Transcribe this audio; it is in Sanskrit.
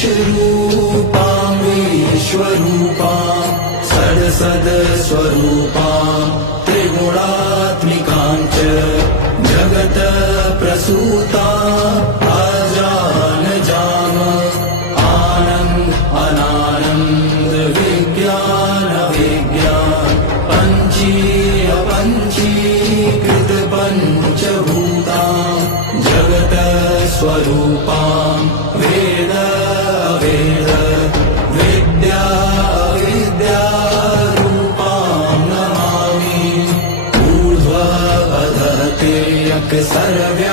विश्वरूपां विश्वरूपां सदसदस्वरूपां त्रिगुणात्मिकां च जगत्प्रसूतां अजानजाम अनानन्द विज्ञान पञ्चीकृत पञ्चभूतां जगत्स्वरूपां वेद वेद विद्या विद्यारूपां नमामि ऊर्ध्वअधः तिर्यक् सर्व्या